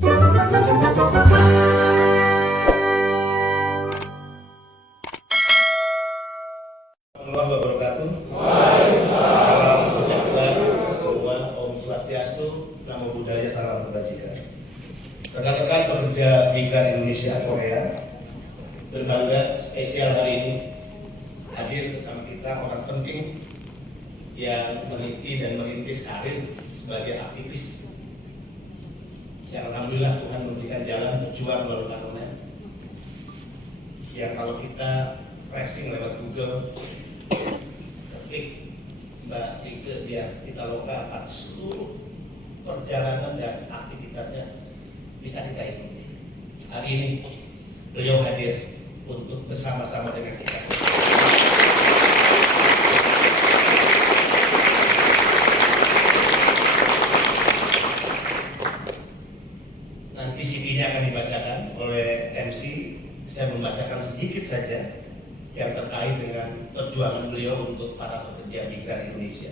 Warahmatullahi wabarakatuh. Salam sejahtera semua, Om Swastiastu, Namo Buddhaya, salam kebajikan. Rekan-rekan pekerja migran Indonesia Korea, berbangga spesial hari ini hadir bersama kita orang penting yang meneliti dan merintis karir sebagai aktivis. Yang alhamdulillah Tuhan memberikan jalan berjuang melalui parlemen. Yang kalau kita pressing lewat Google, ketik Mbak Rike dia Pitaloka, seluruh perjalanan dan aktivitasnya bisa kita ikuti. Hari ini beliau hadir untuk bersama-sama dengan kita. Nanti CV-nya akan dibacakan oleh MC. Saya membacakan sedikit saja yang terkait dengan perjuangan beliau untuk para pekerja migran Indonesia.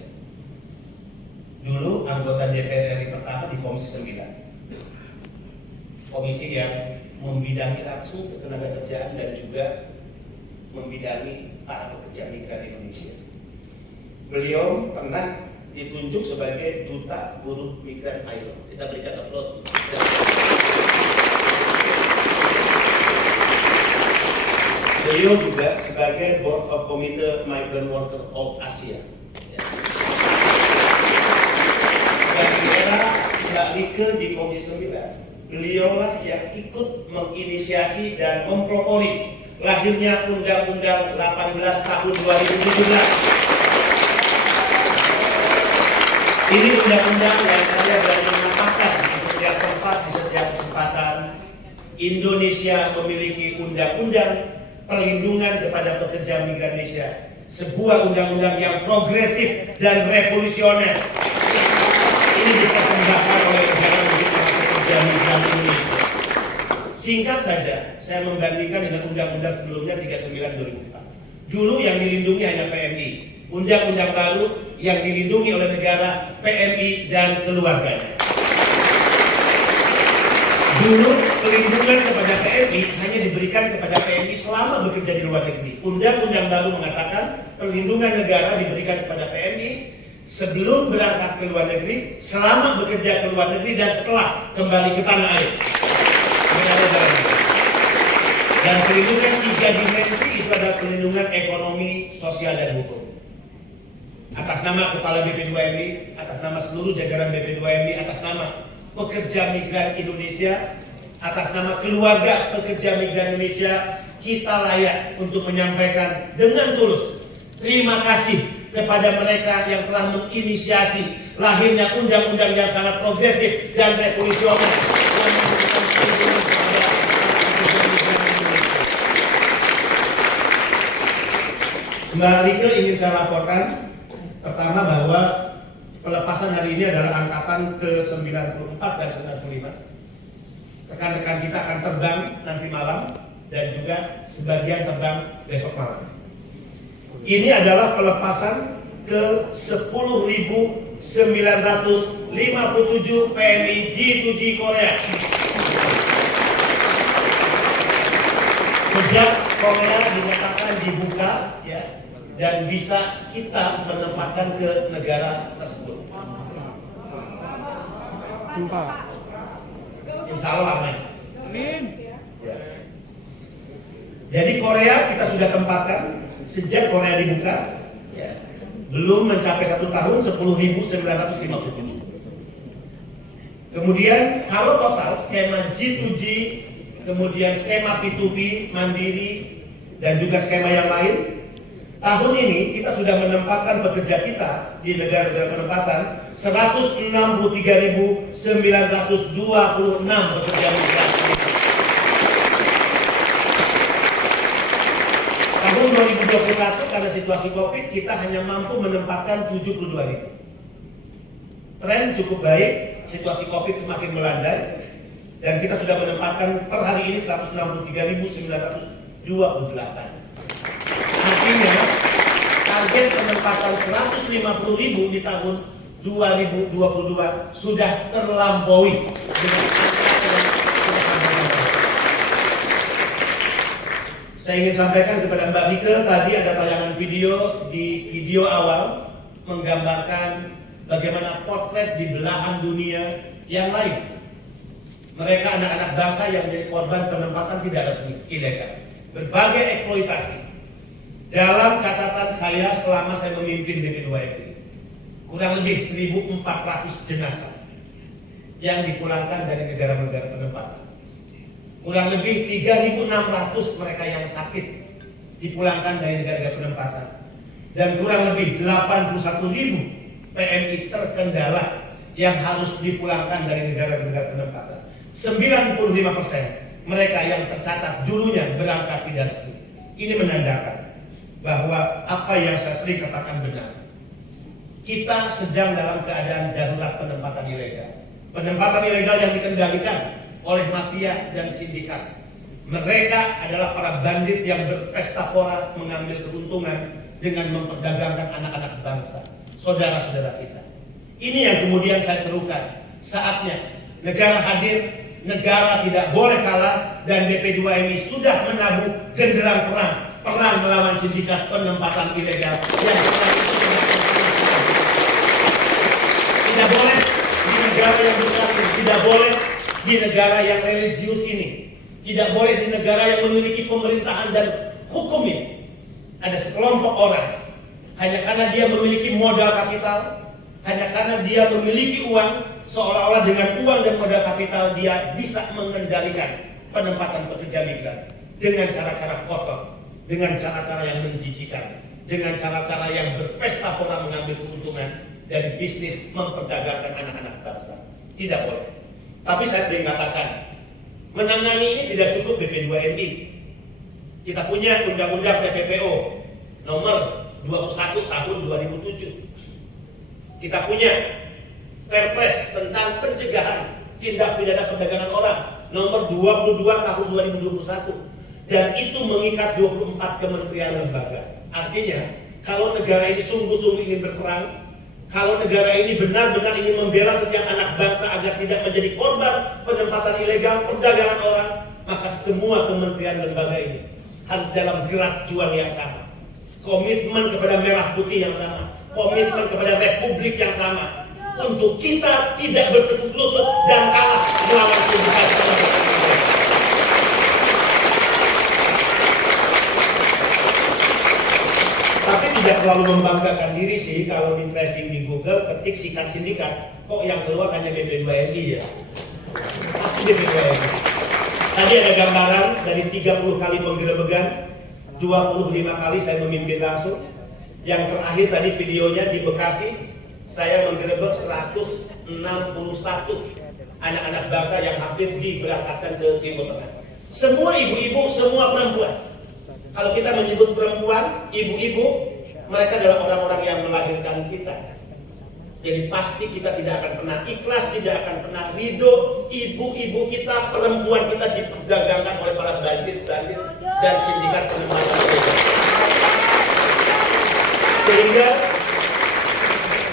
Dulu anggota DPR RI pertama di Komisi 9, komisi yang membidangi langsung ketenagakerjaan dan juga membidangi para pekerja migran Indonesia. Beliau pernah ditunjuk sebagai duta buruh migran ILO. Kita berikan aplaus. Beliau juga sebagai Board of Committee Migrant Worker of Asia. Dan di era Mbak Rike di Komisi 9, beliaulah yang ikut menginisiasi dan mempropori lahirnya Undang-Undang 18 tahun 2017. Ini undang-undang yang saya berani mengatakan di setiap tempat, di setiap kesempatan, Indonesia memiliki undang-undang perlindungan kepada pekerja migran Indonesia, sebuah undang-undang yang progresif dan revolusioner. Ini dipersembahkan oleh negara untuk pekerja migran Indonesia. Singkat saja, saya membandingkan dengan undang-undang sebelumnya 39/2004. Dulu yang dilindungi hanya PMI, undang-undang baru yang dilindungi oleh negara, PMI dan keluarganya. Dulu perlindungan kepada PMI hanya diberikan kepada PMI selama bekerja di luar negeri. Undang-undang baru mengatakan perlindungan negara diberikan kepada PMI sebelum berangkat ke luar negeri, selama bekerja ke luar negeri, dan setelah kembali ke tanah air. Dan perlindungan 3 dimensi itu adalah perlindungan ekonomi, sosial, dan hukum. Atas nama Kepala BP2MI, atas nama seluruh jajaran BP2MI, atas nama pekerja migran Indonesia, atas nama keluarga pekerja migran Indonesia, kita layak untuk menyampaikan dengan tulus terima kasih kepada mereka yang telah menginisiasi lahirnya undang-undang yang sangat progresif dan revolusioner yang memberikan perlindungan kepada pekerja migran Indonesia. Mbak Rike ingin saya laporkan pertama bahwa pelepasan hari ini adalah angkatan ke-94 dan 95. Rekan-rekan kita akan terbang nanti malam dan juga sebagian terbang besok malam. Ini adalah pelepasan ke-10.957 PMI G2G Korea. Sejak Korea dinyatakan dibuka, ya, dan bisa kita menempatkan ke negara tersebut. Insya Allah aman. Amin. Ya. Jadi Korea kita sudah tempatkan sejak Korea dibuka, ya, belum mencapai 1 tahun 10.957. Kemudian kalau total skema G2G, kemudian skema P2P, Mandiri, dan juga skema yang lain, tahun ini kita sudah menempatkan pekerja kita di negara-negara penempatan 163.926 pekerja migran. Tahun 2021 karena situasi Covid kita hanya mampu menempatkan 72.000. Tren cukup baik, situasi Covid semakin melandai, dan kita sudah menempatkan per hari ini 163.928. Artinya target penempatan 150.000 di tahun 2022 sudah terlampaui dengan angka Saya ingin sampaikan kepada Mbak Rike, tadi ada tayangan video di video awal menggambarkan bagaimana potret di belahan dunia yang lain. Mereka anak-anak bangsa yang menjadi korban penempatan tidak resmi, ilegal. Berbagai eksploitasi. Dalam catatan saya selama saya memimpin BP2MI, kurang lebih 1.400 jenazah yang dipulangkan dari negara-negara penempatan. Kurang lebih 3.600 mereka yang sakit dipulangkan dari negara-negara penempatan. Dan kurang lebih 81.000 PMI terkendala yang harus dipulangkan dari negara-negara penempatan. 95% mereka yang tercatat dulunya berangkat tidak resmi. Ini menandakan bahwa apa yang saya sering katakan benar. Kita sedang dalam keadaan darurat penempatan ilegal. Penempatan ilegal yang dikendalikan oleh mafia dan sindikat. Mereka adalah para bandit yang berpesta pora mengambil keuntungan dengan memperdagangkan anak-anak bangsa, saudara-saudara kita. Ini yang kemudian saya serukan. Saatnya negara hadir, negara tidak boleh kalah, dan BP2MI sudah menabuh genderang perang melawan sindikat penempatan ilegal yang tidak boleh di negara yang besar ini, tidak boleh di negara yang religius ini, tidak boleh di negara yang memiliki pemerintahan dan hukum ini. Ada sekelompok orang hanya karena dia memiliki modal kapital, hanya karena dia memiliki uang, seolah-olah dengan uang dan modal kapital dia bisa mengendalikan penempatan pekerja migran dengan cara-cara kotor, dengan cara-cara yang menjijikan, dengan cara-cara yang berpesta pora mengambil keuntungan dari bisnis memperdagangkan anak-anak bangsa. Tidak boleh. Tapi saya sering katakan, menangani ini tidak cukup BP2MI. Kita punya Undang-Undang TPPO nomor 21 tahun 2007. Kita punya Perpres tentang pencegahan tindak pidana perdagangan orang nomor 22 tahun 2021, dan itu mengikat 24 kementerian lembaga. Artinya, kalau negara ini sungguh-sungguh ingin berperang, kalau negara ini benar-benar ingin membela setiap anak bangsa agar tidak menjadi korban penempatan ilegal, perdagangan orang, maka semua kementerian lembaga ini harus dalam gerak juang yang sama, komitmen kepada merah putih yang sama, komitmen kepada republik yang sama, untuk kita tidak bertekuk lutut dan kalah melawan sindikat. Tapi tidak terlalu membanggakan diri sih kalau di tracing di Google ketik sikat sindikat, kok yang keluar hanya BP2MI ya. Pasti BP2MI. Tadi ada gambaran dari 30 kali penggerebekan, 25 kali saya memimpin langsung. Yang terakhir tadi videonya di Bekasi, saya menggerebek 161 anak-anak bangsa yang hampir diberangkatkan ke Timur Tengah. Semua ibu-ibu, semua perempuan. Kalau kita menyebut perempuan, ibu-ibu, mereka adalah orang-orang yang melahirkan kita. Jadi pasti kita tidak akan pernah ikhlas, tidak akan pernah ridho ibu-ibu kita, perempuan kita diperdagangkan oleh para bandit-bandit dan sindikat penempatan ilegal. Sehingga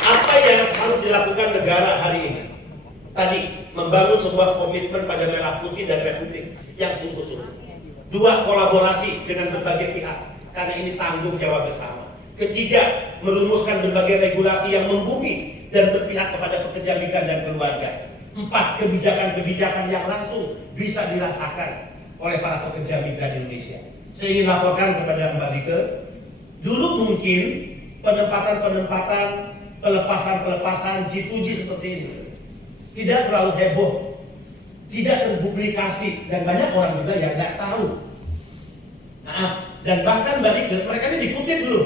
apa yang harus dilakukan negara hari ini? Tadi membangun sebuah komitmen pada merah putih dan republik yang sungguh-sungguh. 2, kolaborasi dengan berbagai pihak, karena ini tanggung jawab bersama. Ketiga, merumuskan berbagai regulasi yang membumi dan berpihak kepada pekerja migran dan keluarga. 4, kebijakan-kebijakan yang langsung bisa dirasakan oleh para pekerja migran Indonesia. Saya ingin laporkan kepada Mbak Rike, dulu mungkin penempatan-penempatan, pelepasan-pelepasan G2G seperti ini tidak terlalu heboh, tidak terpublikasi, dan banyak orang juga yang nggak tahu. Dan bahkan Mbak Rike, mereka ini dikutip dulu.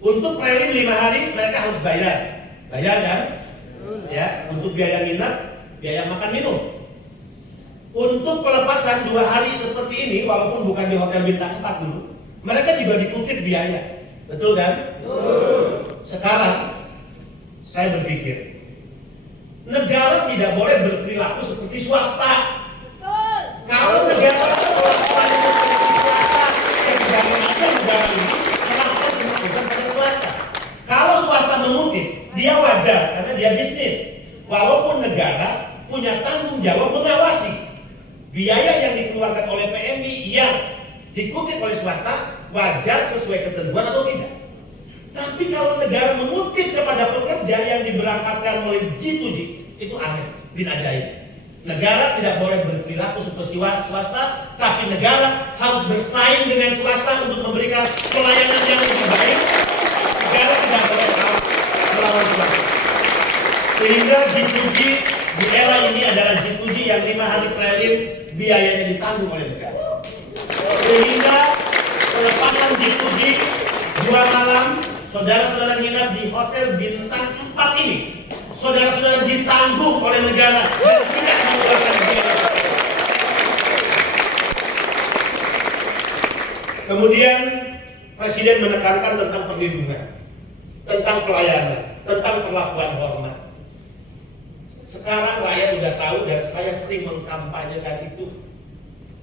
Untuk prelim 5 hari mereka harus bayar kan? Ya, untuk biaya nginap, biaya makan minum. Untuk pelepasan 2 hari seperti ini, walaupun bukan di hotel bintang 4 dulu, mereka juga dikutip biaya, betul kan? Sekarang saya berpikir, negara tidak boleh berperilaku seperti swasta. Kalau negara berperilaku seperti swasta, jangan ada negara ini serahkan semua beban pada swasta. Kalau swasta mengutip, dia wajar karena dia bisnis. Walaupun negara punya tanggung jawab mengawasi biaya yang dikeluarkan oleh PMI yang dikutip oleh swasta, wajar sesuai ketentuan atau tidak. Tapi kalau negara mengutip kepada pekerja yang diberangkatkan oleh G2G, itu aneh, bin ajaib. Negara tidak boleh berperilaku seperti swasta, tapi negara harus bersaing dengan swasta untuk memberikan pelayanan yang lebih baik. Negara tidak boleh kalah melawan swasta. Sehingga G2G di era ini adalah G2G yang 5 hari prelim biayanya ditanggung oleh negara. Sehingga pelepasan G2G 2 malam, saudara-saudara nginap di hotel bintang 4 ini, saudara-saudara ditanggung oleh negara dan tidak mengeluarkan biaya. Kemudian Presiden menekankan tentang perlindungan, tentang pelayanan, tentang perlakuan hormat. Sekarang rakyat sudah tahu dan saya sering mengkampanyekan itu.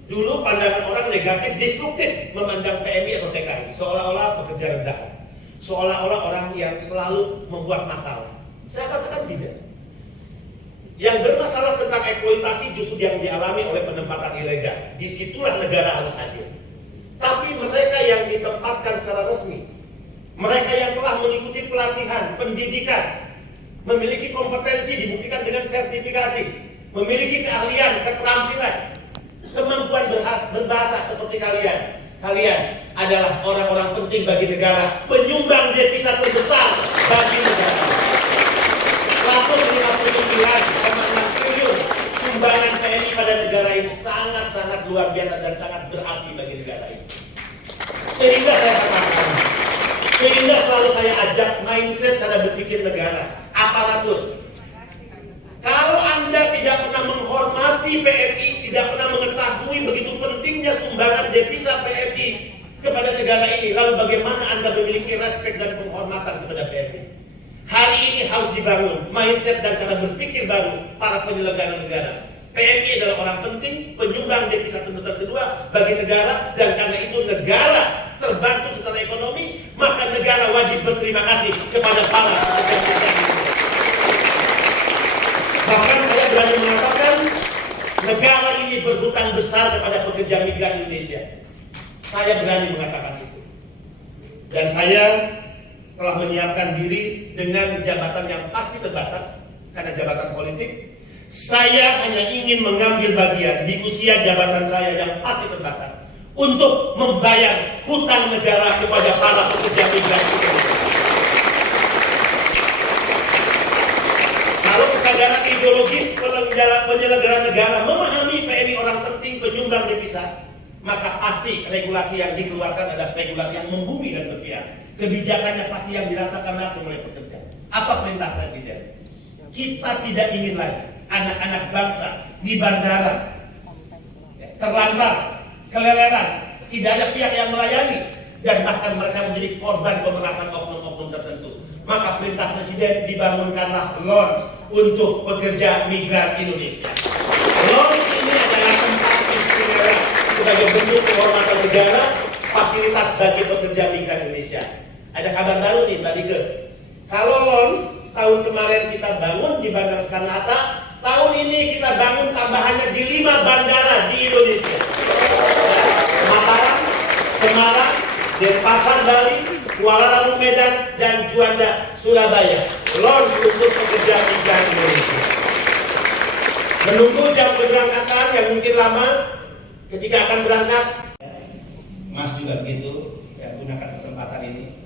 Dulu pandangan orang negatif, destruktif memandang PMI atau TKI seolah-olah pekerja rendah, seolah-olah orang yang selalu membuat masalah. Saya katakan tidak. Yang bermasalah tentang eksploitasi justru yang dialami oleh penempatan ilegal. Disitulah negara harus hadir. Tapi mereka yang ditempatkan secara resmi, mereka yang telah mengikuti pelatihan, pendidikan, memiliki kompetensi dibuktikan dengan sertifikasi, memiliki keahlian, keterampilan, kemampuan berbahasa seperti kalian. Kalian adalah orang-orang penting bagi negara, penyumbang devisa terbesar bagi negara. 159,6 triliun sumbangan TNI pada negara ini sangat-sangat luar biasa dan sangat berarti bagi negara ini. Sehingga saya katakan, sehingga selalu saya ajak mindset cara berpikir negara, aparatur. Kalau Anda tidak pernah menghormati PMI, tidak pernah mengetahui begitu pentingnya sumbangan devisa PMI kepada negara ini, lalu bagaimana Anda memiliki respek dan penghormatan kepada PMI? Hari ini harus dibangun mindset dan cara berpikir baru para penyelenggara negara. PMI adalah orang penting, penyumbang devisa terbesar kedua bagi negara, dan karena itu negara terbantu secara ekonomi, maka negara wajib berterima kasih kepada para pekerja. Bahkan saya berani mengatakan negara ini berhutang besar kepada pekerja migran Indonesia. Saya berani mengatakan itu. Dan saya telah menyiapkan diri dengan jabatan yang pasti terbatas karena jabatan politik. Saya hanya ingin mengambil bagian di usia jabatan saya yang pasti terbatas untuk membayar hutang negara kepada para pekerja migran Indonesia. Kalau kesadaran ideologis penyelenggara negara memahami PMI orang penting, penyumbang devisa, maka pasti regulasi yang dikeluarkan adalah regulasi yang membumi dan berpihak. Kebijakannya pasti yang dirasakan langsung oleh pekerja. Apa perintah Presiden? Kita tidak ingin lagi anak-anak bangsa di bandara terlantar, keleleran, tidak ada pihak yang melayani, dan bahkan mereka menjadi korban pemerasan oknum-oknum tertentu. Maka perintah Presiden dibangunkanlah lounge untuk pekerja migran Indonesia. Lounge ini adalah tempat istimewa sebagai bentuk penghormatan negara, fasilitas bagi pekerja migran Indonesia. Ada kabar baru nih Mbak Dike. Kalau lounge tahun kemarin kita bangun di Bandara Soekarno-Hatta, tahun ini kita bangun tambahannya di 5 bandara di Indonesia. Mataram, Semarang, Denpasar Bali, Kuala Lumpur Medan, dan Juanda Surabaya. Lounge untuk pekerja migran Indonesia. Menunggu jam keberangkatan yang mungkin lama, ketika akan berangkat, Mas juga begitu, ya, gunakan kesempatan ini.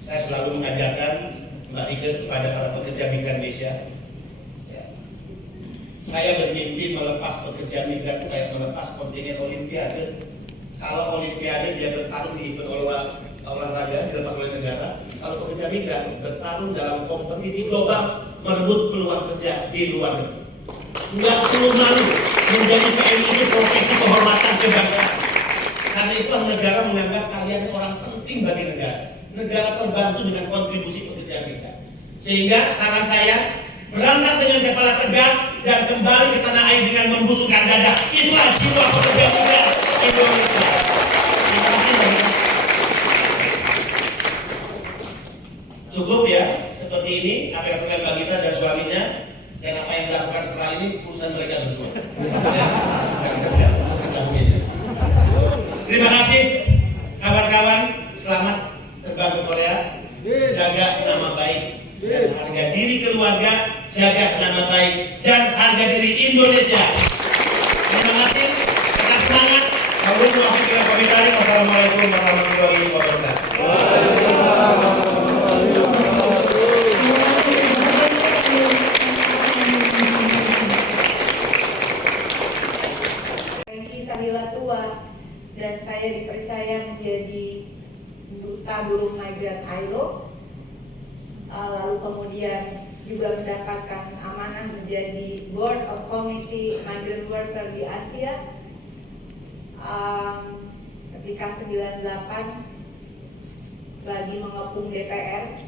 Saya selalu mengajarkan Mbak Ike kepada para pekerja migran Indonesia. Ya. Saya bermimpi melepas pekerja migran kayak melepas kontingen Olimpiade. Kalau Olimpiade dia bertarung di event olahraga dilepas oleh negara. Kalau pekerja migran bertarung dalam kompetisi global merebut peluang kerja di luar negeri. Nggak perlu malu menjadi PMI ini profesi kehormatan kebanggaan. Karena itulah negara menganggap kalian orang penting bagi negara. Negara terbantu dengan kontribusi pekerja migran. Sehingga saran saya, berangkat dengan kepala tegak dan kembali ke tanah air dengan membusungkan dada. Itulah jiwa pekerja migran Indonesia. Terima kasih. Cukup ya, seperti ini apa yang dilakukan Mbak Gita dan suaminya, dan apa yang dilakukan setelah ini urusan mereka berdua. Ya, kita tidak tahu. Terima kasih. Indonesia. Terima kasih, tetap semangat. Mohon maaf jika komentari. Wassalamualaikum warahmatullahi wabarakatuh. Dan saya dipercaya menjadi duta buruh migran ILO, lalu kemudian juga mendapatkan amanah menjadi Board of Committee Migrant Worker di Asia ketika 98 lagi mengepung DPR.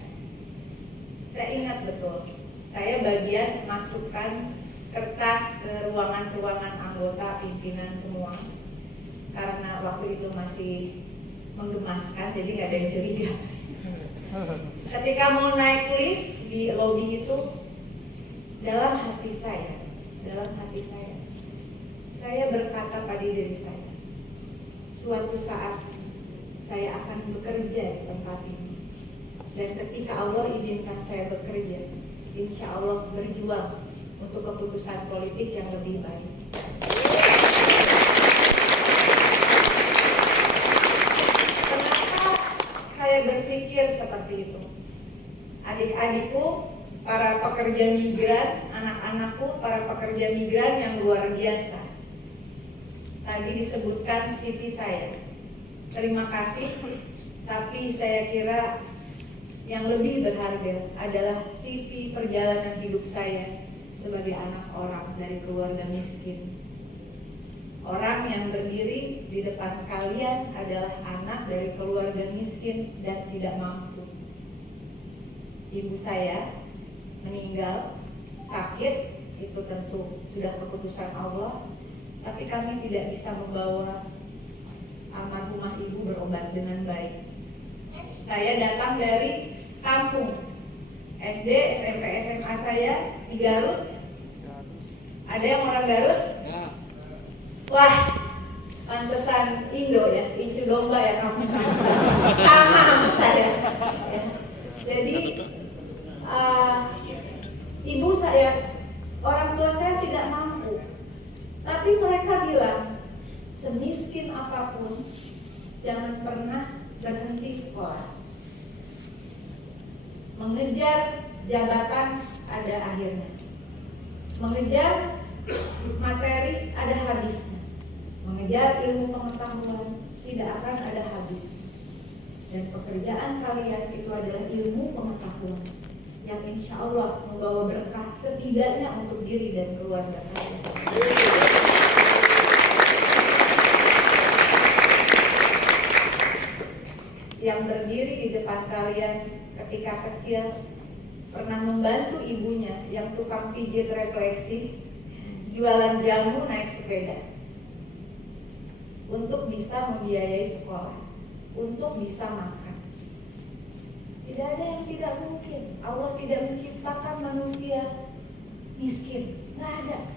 Saya ingat betul, saya bagian masukkan kertas ke ruangan-ruangan anggota pimpinan semua, karena waktu itu masih menggemaskan, jadi nggak ada yang curiga. Ketika mau naik lift di lobi itu, dalam hati saya berkata pada diri saya, suatu saat saya akan bekerja di tempat ini, dan ketika Allah izinkan saya bekerja, insya Allah berjuang untuk keputusan politik yang lebih baik. Saya berpikir seperti itu. Adik-adikku, para pekerja migran, anak-anakku, para pekerja migran yang luar biasa. Tadi disebutkan CV saya. Terima kasih, tapi saya kira yang lebih berharga adalah CV perjalanan hidup saya sebagai anak orang dari keluarga miskin. Orang yang berdiri di depan kalian adalah anak dari keluarga miskin dan tidak mampu. Ibu saya meninggal sakit, itu tentu sudah keputusan Allah, tapi kami tidak bisa membawa almarhumah ibu berobat dengan baik. Saya datang dari kampung, SD, SMP, SMA saya di Garut. Ada yang orang Garut? Wah, pantesan Indo ya, incu domba ya kamu. Paham saya. Ya. Jadi ibu saya, orang tua saya tidak mampu, tapi mereka bilang semiskin apapun jangan pernah berhenti sekolah. Mengejar jabatan ada akhirnya, mengejar materi ada habisnya. Mengejar ilmu pengetahuan tidak akan ada habis. Dan pekerjaan kalian itu adalah ilmu pengetahuan yang insya Allah membawa berkah setidaknya untuk diri dan keluarga kalian. Yang berdiri di depan kalian ketika kecil pernah membantu ibunya yang tukang pijit refleksi, jualan jamu naik sepeda, untuk bisa membiayai sekolah, untuk bisa makan. Tidak ada yang tidak mungkin. Allah tidak menciptakan manusia miskin, nggak ada.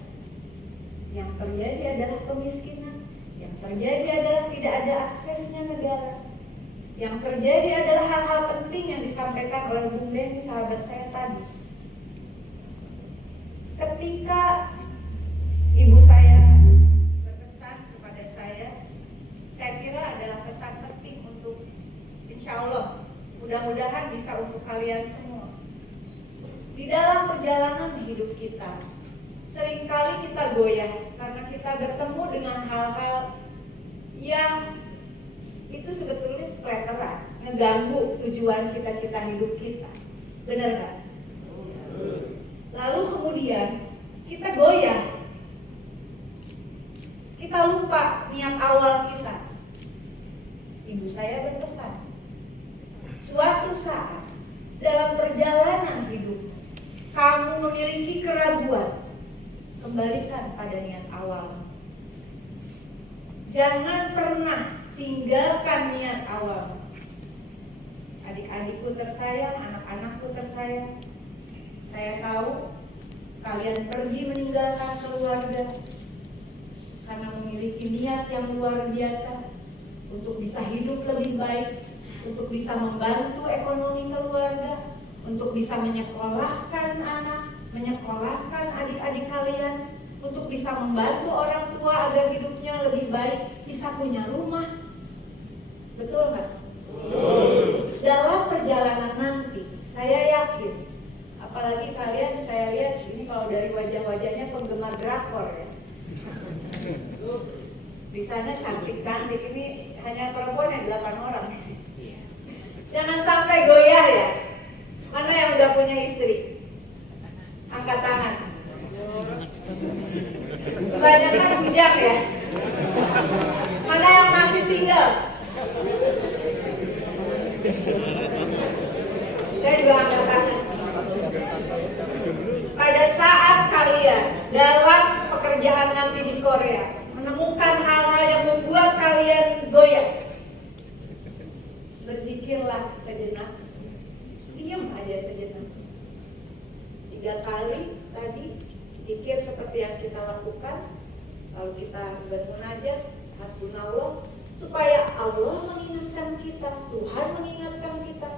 Yang terjadi adalah kemiskinan, yang terjadi adalah tidak ada aksesnya negara, yang terjadi adalah hal-hal penting yang disampaikan oleh Bung Denny, sahabat saya tadi. Ketika ibu saya berpesan kepada saya kira adalah pesan penting untuk insya Allah mudah-mudahan bisa untuk kalian semua. Di dalam perjalanan hidup kita, seringkali kita goyah karena kita bertemu dengan hal-hal yang itu sebetulnya sepeleteran, ngeganggu tujuan cita-cita hidup kita. Benar nggak? Lalu kemudian kita goyah, kita lupa niat awal kita. Ibu saya berpesan, suatu saat dalam perjalanan hidup kamu memiliki keraguan, kembalikan pada niat awal. Jangan pernah tinggalkan niat awal. Adik-adikku tersayang, anak-anakku tersayang, saya tahu kalian pergi meninggalkan keluarga karena memiliki niat yang luar biasa untuk bisa hidup lebih baik, untuk bisa membantu ekonomi keluarga, untuk bisa menyekolahkan anak, menyekolahkan adik-adik kalian, untuk bisa membantu orang tua agar hidupnya lebih baik, bisa punya rumah. Betul nggak? Dalam perjalanan nanti, saya yakin, apalagi kalian, saya lihat ini kalau dari wajah-wajahnya penggemar drakor ya. Di sana cantik-cantik, ini hanya perempuan yang 8 orang. Jangan sampai goyah ya. Mana yang udah punya istri? Angkat tangan. Kebanyakan bujang ya. Mana yang masih single? Saya juga angkat tangan. Pada saat kalian dalam pekerjaan nanti di Korea menemukan hal-hal yang membuat kalian goyah, berzikirlah sejenak, diam aja sejenak. 3 kali tadi zikir seperti yang kita lakukan, lalu kita bermunajat, hasbunallah, supaya Allah mengingatkan kita, Tuhan mengingatkan kita.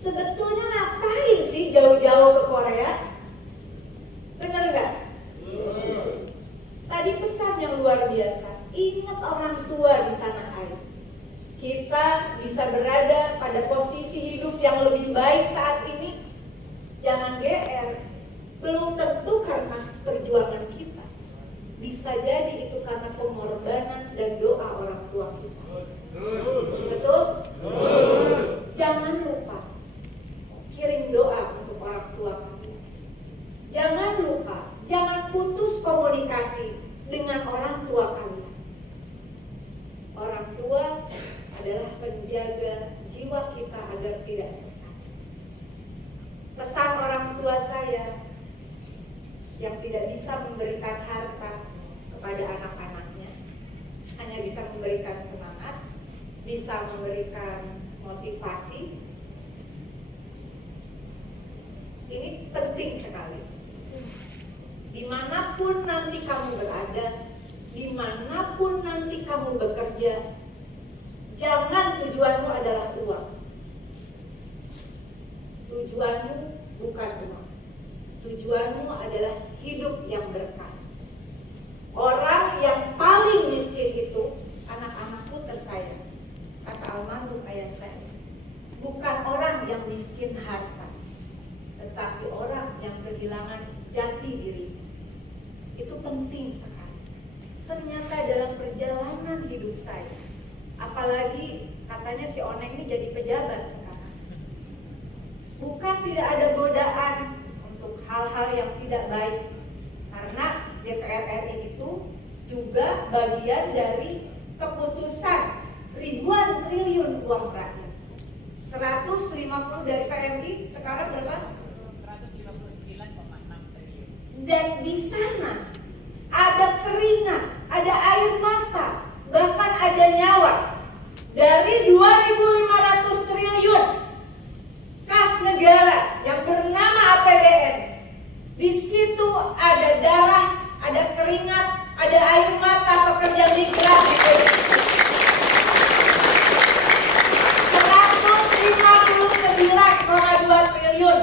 Sebetulnya ngapain sih jauh-jauh ke Korea? Bener nggak? Tadi pesan yang luar biasa, ingat orang tua di tanah air. Kita bisa berada pada posisi hidup yang lebih baik saat ini. Jangan GR. Belum tentu karena perjuangan kita. Bisa jadi itu karena pengorbanan dan doa orang tua kita. Betul? Jangan lupa kirim doa untuk orang tua kita. Jangan lupa, jangan putus komunikasi dengan orang tua kalian. Orang tua adalah penjaga jiwa kita agar tidak sesat. Pesan orang tua saya yang tidak bisa memberikan harta kepada anak-anaknya, hanya bisa memberikan semangat, bisa memberikan motivasi. Ini penting sekali. Dimanapun nanti kamu berada, dimanapun nanti kamu bekerja, jangan tujuanmu adalah uang. Tujuanmu bukan uang. Tujuanmu adalah hidup yang berkah. Orang yang paling miskin itu anak-anakku tersayang, kata almarhum ayah saya. Bukan orang yang miskin harta, tetapi orang yang kehilangan jati diri. Itu penting sekali. Ternyata dalam perjalanan hidup saya, apalagi katanya si Oneng ini jadi pejabat sekarang, bukan tidak ada godaan untuk hal-hal yang tidak baik, karena DPR RI itu juga bagian dari keputusan ribuan triliun uang rakyat. 150 dari PMI, sekarang berapa? 159,6 triliun. Dan di sana ada keringat, ada air mata, bahkan ada nyawa. Dari 2.500 triliun kas negara yang bernama APBN, di situ ada darah, ada keringat, ada air mata pekerja migran. 159,2 triliun.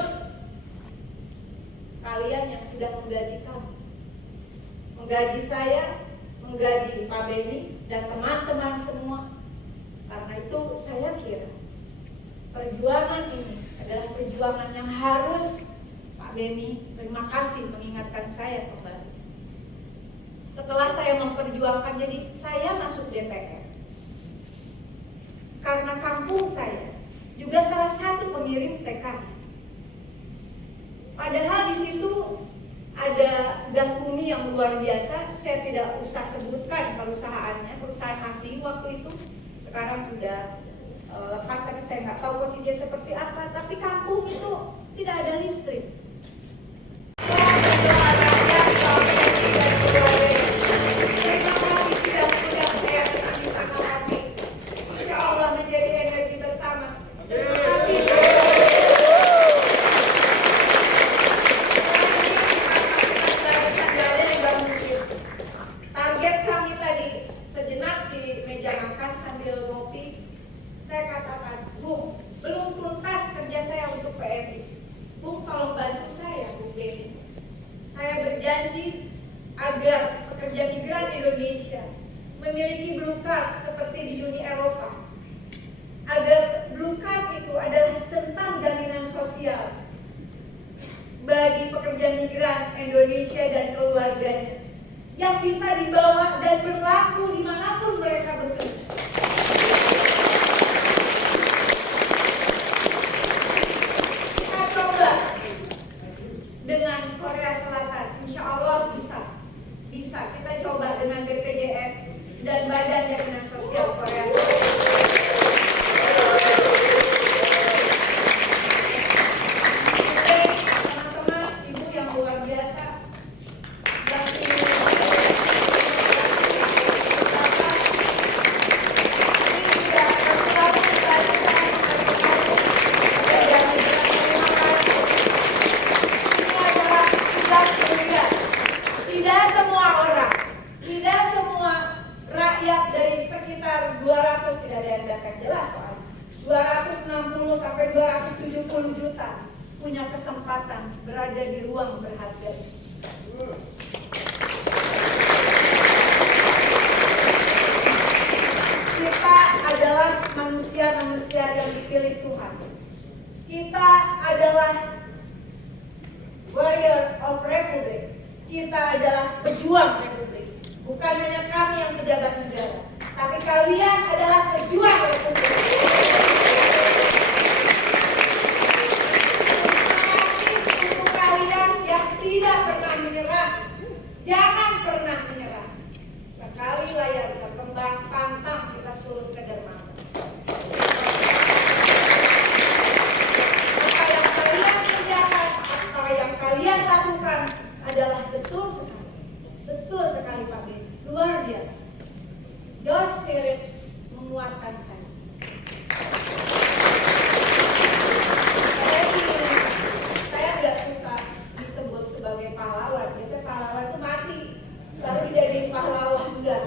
Kalian yang sudah menggaji kamu, menggaji saya, menggaji Pak Beni dan teman-teman semua. Karena itu saya kira perjuangan ini adalah perjuangan yang harus Pak Beni, terima kasih mengingatkan saya kembali. Setelah saya memperjuangkan, jadi saya masuk DPR karena kampung saya juga salah satu pengirim TKI. Padahal di situ ada gas bumi yang luar biasa. Saya tidak usah sebutkan perusahaannya, perusahaan asing waktu itu. Sekarang sudah lepas, tapi saya nggak tahu posisinya seperti apa. Tapi kampung itu tidak ada listrik. Insya Allah menjadi energi bersama. Target kami tadi sejenak di meja makan sambil ngopi, saya katakan, Bung, belum tuntas kerja saya untuk PMI. Bung, tolong bantu pekerja migran Indonesia memiliki blue card seperti di Uni Eropa. Agar blue card itu adalah tentang jaminan sosial bagi pekerja migran Indonesia dan keluarganya yang bisa dibawa dan berlaku dimanapun mereka bekerja. Kita coba dengan Korea Selatan, insya Allah bisa. Kita coba dengan BPJS dan Badan Jaminan Sosial Korea Selatan. Tidak semua rakyat dari sekitar 200, tidak ada yang data jelas soalnya, 260 sampai 270 juta punya kesempatan berada di ruang berharga. Kita adalah manusia-manusia yang dipilih Tuhan. Kita adalah warrior of republic. Kita adalah pejuang republik. Bukan hanya kami yang pejabat negara, tapi kalian adalah pejuang republik. Untuk kalian yang tidak pernah menyerah, jangan pernah menyerah. Sekali layar berkembang, pantang kita surut ke dermaga. Apa yang kalian kerjakan, apa yang kalian lakukan adalah betul sekali Pak Ben, luar biasa. Your spirit menguatkan saya. Saya nggak suka disebut sebagai pahlawan. Biasanya pahlawan itu mati, lalu dijadiin pahlawan, enggak.